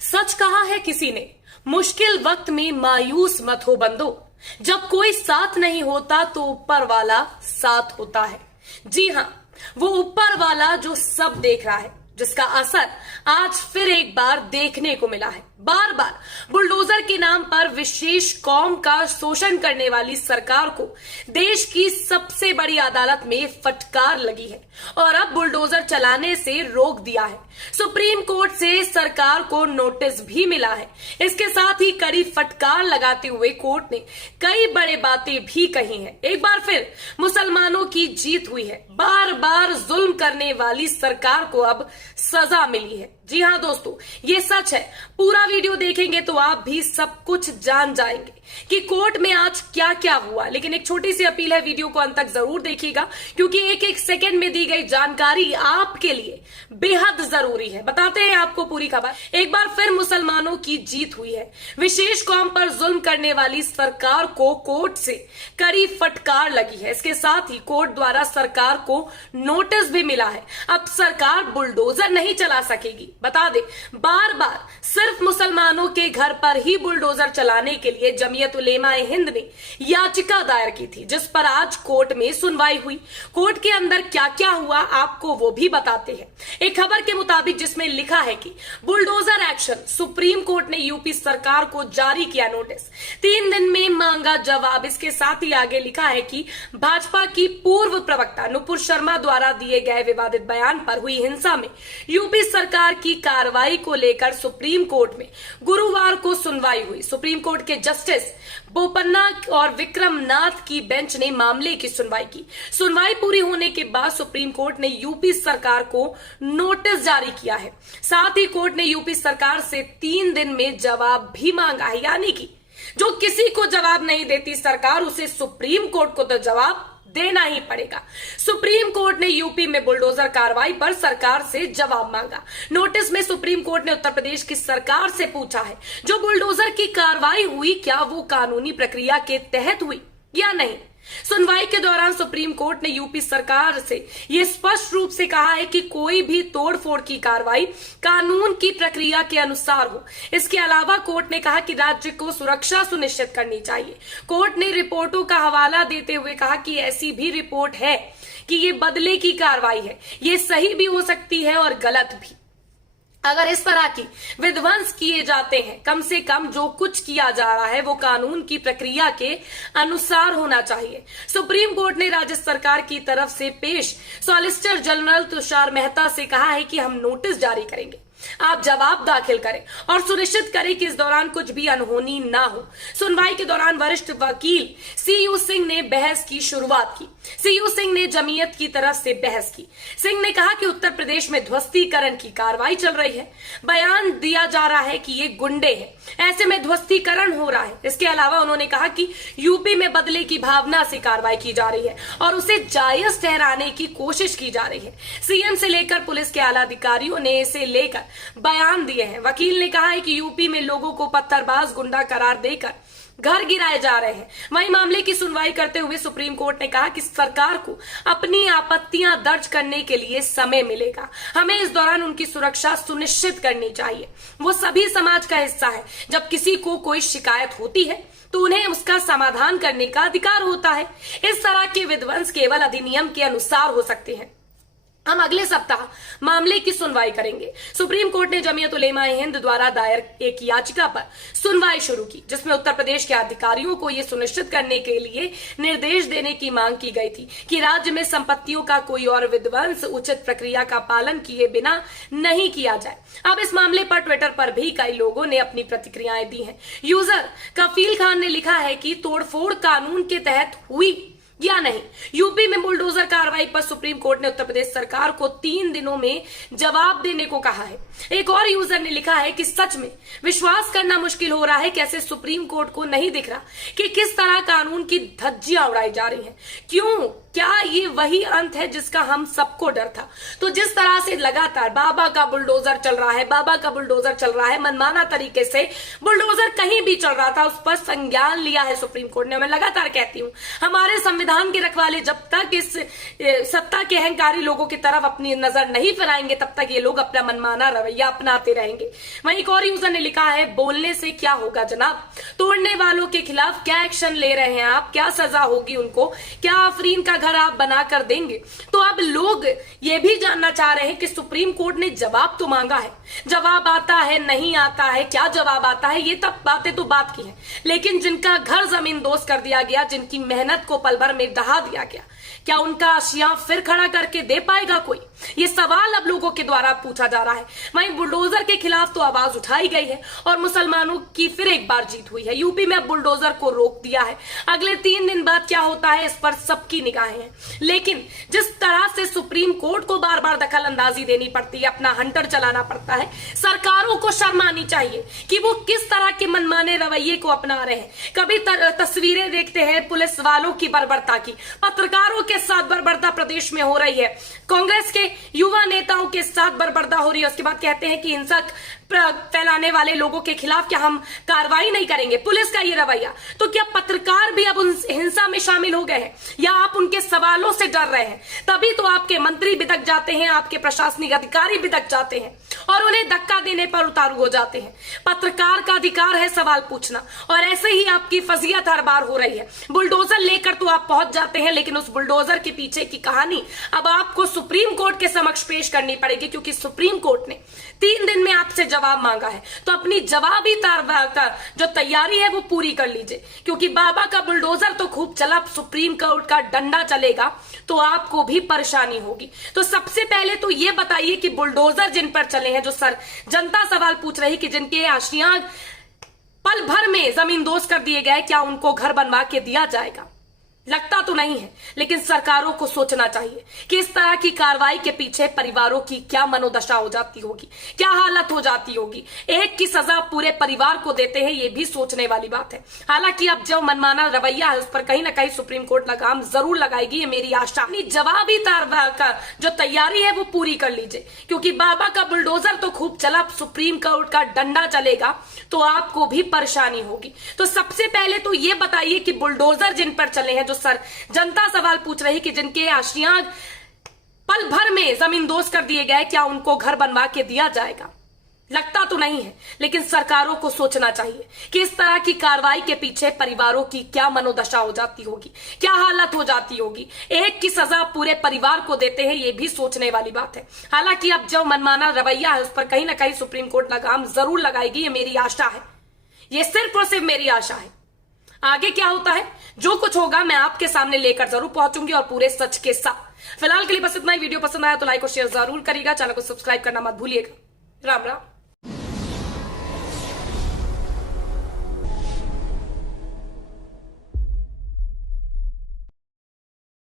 सच कहा है किसी ने, मुश्किल वक्त में मायूस मत हो बंदो। जब कोई साथ नहीं होता तो ऊपर वाला साथ होता है। जी हां, वो ऊपर वाला जो सब देख रहा है, जिसका असर आज फिर एक बार देखने को मिला है। बार बार बुलडोजर के नाम पर विशेष कौम का शोषण करने वाली सरकार को देश की सबसे बड़ी अदालत में फटकार लगी है और अब बुलडोजर चलाने से रोक दिया है। सुप्रीम कोर्ट से सरकार को नोटिस भी मिला है। इसके साथ ही कड़ी फटकार लगाते हुए कोर्ट ने कई बड़े बातें भी कही हैं। एक बार फिर मुसलमानों की जीत हुई है। बार बार जुल्म करने वाली सरकार को अब सजा मिली है। जी हां दोस्तों, ये सच है। पूरा वीडियो देखेंगे तो आप भी सब कुछ जान जाएंगे कि कोर्ट में आज क्या क्या हुआ। लेकिन एक छोटी सी अपील है, वीडियो को अंत तक जरूर देखिएगा क्योंकि एक एक सेकंड में दी गई जानकारी आपके लिए बेहद जरूरी है। बताते हैं आपको पूरी खबर। एक बार फिर मुसलमानों की जीत हुई है। विशेष कौम पर जुल्म करने वाली सरकार को कोर्ट से कड़ी फटकार लगी है। इसके साथ ही कोर्ट द्वारा सरकार को नोटिस भी मिला है। अब सरकार बुलडोजर नहीं चला सकेगी। बता दे, बार बार सिर्फ मुसलमानों के घर पर ही बुलडोजर चलाने के लिए जमीयत उलेमा ए हिंद ने याचिका दायर की थी, जिस पर आज कोर्ट में सुनवाई हुई। कोर्ट के अंदर क्या क्या हुआ आपको वो भी बताते हैं। एक खबर के मुताबिक जिसमें लिखा है कि बुलडोजर एक्शन, सुप्रीम कोर्ट ने यूपी सरकार को जारी किया नोटिस, 3 दिन में मांगा जवाब। इसके साथ ही आगे लिखा है कि भाजपा की पूर्व प्रवक्ता नुपुर शर्मा द्वारा दिए गए विवादित बयान पर हुई हिंसा में यूपी सरकार की कार्रवाई को लेकर सुप्रीम कोर्ट में गुरुवार को सुनवाई हुई। सुप्रीम कोर्ट के जस्टिस बोपन्ना और विक्रम नाथ की बेंच ने मामले की सुनवाई की। सुनवाई पूरी होने के बाद सुप्रीम कोर्ट ने यूपी सरकार को नोटिस जारी किया है। साथ ही कोर्ट ने यूपी सरकार से 3 दिन में जवाब भी मांगा है। यानी कि जो किसी को जवाब नहीं देती सरकार, उसे सुप्रीम कोर्ट को तो जवाब देना ही पड़ेगा। सुप्रीम कोर्ट ने यूपी में बुलडोजर कार्रवाई पर सरकार से जवाब मांगा। नोटिस में सुप्रीम कोर्ट ने उत्तर प्रदेश की सरकार से पूछा है, जो बुलडोजर की कार्रवाई हुई क्या वो कानूनी प्रक्रिया के तहत हुई या नहीं। सुनवाई के दौरान सुप्रीम कोर्ट ने यूपी सरकार से यह स्पष्ट रूप से कहा है कि कोई भी तोड़फोड़ की कार्रवाई कानून की प्रक्रिया के अनुसार हो। इसके अलावा कोर्ट ने कहा कि राज्य को सुरक्षा सुनिश्चित करनी चाहिए। कोर्ट ने रिपोर्टों का हवाला देते हुए कहा कि ऐसी भी रिपोर्ट है कि ये बदले की कार्रवाई है, ये सही भी हो सकती है और गलत भी। अगर इस तरह की विध्वंस किए जाते हैं, कम से कम जो कुछ किया जा रहा है वो कानून की प्रक्रिया के अनुसार होना चाहिए। सुप्रीम कोर्ट ने राज्य सरकार की तरफ से पेश सॉलिसिटर जनरल तुषार मेहता से कहा है कि हम नोटिस जारी करेंगे, आप जवाब दाखिल करें और सुनिश्चित करें कि इस दौरान कुछ भी अनहोनी ना हो। सुनवाई के दौरान वरिष्ठ वकील सीयू सिंह ने बहस की शुरुआत की। सीयू सिंह ने जमीयत की तरफ से बहस की। सिंह ने कहा कि उत्तर प्रदेश में ध्वस्तीकरण की कार्रवाई चल रही है। बयान दिया जा रहा है कि ये गुंडे हैं, ऐसे में ध्वस्तीकरण हो रहा है। इसके अलावा उन्होंने कहा कि यूपी में बदले की भावना से कार्रवाई की जा रही है और उसे जायज ठहराने की कोशिश की जा रही है। सीएम से लेकर पुलिस के आला अधिकारियों ने इसे लेकर बयान दिए हैं। वकील ने कहा है कि यूपी में लोगों को पत्थरबाज गुंडा करार देकर घर गिराए जा रहे हैं। वहीं मामले की सुनवाई करते हुए सुप्रीम कोर्ट ने कहा कि सरकार को अपनी आपत्तियां दर्ज करने के लिए समय मिलेगा। हमें इस दौरान उनकी सुरक्षा सुनिश्चित करनी चाहिए। वो सभी समाज का हिस्सा है। जब किसी को कोई शिकायत होती है तो उन्हें उसका समाधान करने का अधिकार होता है। इस तरह के विध्वंस केवल अधिनियम के अनुसार हो सकते हैं। हम अगले सप्ताह मामले की सुनवाई करेंगे। सुप्रीम कोर्ट ने जमीयत उलेमा ए हिंद द्वारा दायर एक याचिका पर सुनवाई शुरू की, जिसमें उत्तर प्रदेश के अधिकारियों को यह सुनिश्चित करने के लिए निर्देश देने की मांग की गई थी कि राज्य में संपत्तियों का कोई और विध्वंस उचित प्रक्रिया का पालन किए बिना नहीं किया जाए। अब इस मामले पर ट्विटर पर भी कई लोगों ने अपनी प्रतिक्रियाएं दी हैं। यूजर कफील खान ने लिखा है कि तोड़फोड़ कानून के तहत हुई या नहीं। यूपी में बुलडोजर कार्रवाई पर सुप्रीम कोर्ट ने उत्तर प्रदेश सरकार को 3 दिनों में जवाब देने को कहा है। एक और यूजर ने लिखा है कि सच में विश्वास करना मुश्किल हो रहा है कैसे सुप्रीम कोर्ट को नहीं दिख रहा कि किस तरह कानून की धज्जियां उड़ाई जा रही हैं। क्यों, क्या ये वही अंत है जिसका हम सबको डर था। तो जिस तरह से लगातार बाबा का बुलडोजर चल रहा है, बाबा का बुलडोजर चल रहा है, मनमाना तरीके से बुलडोजर कहीं भी चल रहा था, उस पर संज्ञान लिया है सुप्रीम कोर्ट ने। मैं लगातार कहती हूं, हमारे संविधान संविधान के रखवाले जब तक इस सत्ता के अहंकारी लोगों की तरफ अपनी नजर नहीं फैलाएंगे तब तक ये लोग अपना मनमाना रवैया अपनाते रहेंगे। वहीं एक और यूजर ने लिखा है, बोलने से क्या होगा जनाब, तोड़ने वालों के खिलाफ क्या एक्शन ले रहे हैं आप, क्या सजा होगी उनको, क्या आफरीन का घर आप बना कर देंगे। तो अब लोग ये भी जानना चाह रहे हैं कि सुप्रीम कोर्ट ने जवाब तो मांगा है, जवाब आता है नहीं आता है, क्या जवाब आता है, ये तब बातें तो बात की है, लेकिन जिनका घर जमीन दोस्त कर दिया गया, जिनकी मेहनत को पल भर में दहा दिया गया, क्या उनका आशिया फिर खड़ा करके दे पाएगा कोई? ये सवाल अब लोगों के द्वारा पूछा जा रहा है। वहीं बुलडोजर के खिलाफ तो आवाज उठाई गई है और मुसलमानों की फिर एक बार जीत हुई है। यूपी में बुलडोजर को रोक दिया है। अगले 3 दिन बाद क्या होता है इस पर सबकी निगाहें हैं, लेकिन जिस तरह से सुप्रीम कोर्ट को बार बार दखल अंदाजी देनी पड़ती है, अपना हंटर चलाना पड़ता है, सरकारों को शर्म आनी चाहिए कि वो किस तरह के मनमाने रवैये को अपना रहे हैं। कभी तस्वीरें देखते हैं पुलिस वालों की बर्बरता की, पत्रकारों के साथ बर्बरता प्रदेश में हो रही है, कांग्रेस के युवा नेताओं के साथ बर्बरता हो रही है। उसके बाद कहते हैं कि हिंसक फैलाने वाले लोगों के खिलाफ क्या हम कार्रवाई नहीं करेंगे, पुलिस का ये रवैया। तो क्या पत्रकार भी अब उन हिंसा में शामिल हो गए हैं या आप उनके सवालों से डर रहे हैं? तभी तो आपके मंत्री बिदक जाते हैं, आपके प्रशासनिक अधिकारी बिदक जाते हैं और उन्हें धक्का देने पर उतारू हो जाते हैं। पत्रकार का अधिकार है सवाल पूछना, और ऐसे ही आपकी फजीयत हर बार हो रही है। बुलडोजर लेकर तो आप पहुंच जाते हैं, लेकिन उस बुलडोजर के पीछे की कहानी अब आपको सुप्रीम कोर्ट के समक्ष पेश करनी पड़ेगी, क्योंकि सुप्रीम कोर्ट ने 3 दिन में आपसे जवाब मांगा है। तो अपनी जवाबी जो तैयारी है वो पूरी कर लीजिए, क्योंकि बाबा का बुलडोजर तो खूब चला, सुप्रीम कोर्ट का डंडा चलेगा तो आपको भी परेशानी होगी। तो सबसे पहले तो ये बताइए कि बुलडोजर जिन पर चले हैं, जो जनता सवाल पूछ रही कि जिनके आशियां पल भर में जमीन दोस्त कर दिए गए, क्या उनको घर बनवा के दिया जाएगा? लगता तो नहीं है, लेकिन सरकारों को सोचना चाहिए कि इस तरह की कार्रवाई के पीछे परिवारों की क्या मनोदशा हो जाती होगी, क्या हालत हो जाती होगी। एक की सजा पूरे परिवार को देते हैं, ये भी सोचने वाली बात है। हालांकि अब जो मनमाना रवैया है उस पर कहीं ना कहीं सुप्रीम कोर्ट लगाम जरूर लगाएगी, ये मेरी आशा। अपनी जवाबी जो तैयारी है वो पूरी कर लीजिए, क्योंकि बाबा का बुलडोजर तो खूब चला, सुप्रीम कोर्ट का डंडा चलेगा तो आपको भी परेशानी होगी। तो सबसे पहले तो ये बताइए कि बुलडोजर जिन पर चले हैं, जो जनता सवाल पूछ रही कि जिनके आशियां पल भर में जमीन दोस्त कर दिए गए, क्या उनको घर बनवा के दिया जाएगा? लगता तो नहीं है, लेकिन सरकारों को सोचना चाहिए कि इस तरह की कार्रवाई के पीछे परिवारों की क्या मनोदशा हो जाती होगी, क्या हालत हो जाती होगी। एक की सजा पूरे परिवार को देते हैं, ये भी सोचने वाली बात है। हालांकि अब जो मनमाना रवैया है उस पर कहीं ना कहीं सुप्रीम कोर्ट लगाम जरूर लगाएगी, ये मेरी आशा है। ये सिर्फ और सिर्फ मेरी आशा है। आगे क्या होता है, जो कुछ होगा मैं आपके सामने लेकर जरूर पहुंचूंगी और पूरे सच के साथ। फिलहाल के लिए बस इतना ही। वीडियो पसंद आया तो लाइक और शेयर जरूर करिएगा, चैनल को सब्सक्राइब करना मत भूलिएगा। राम राम।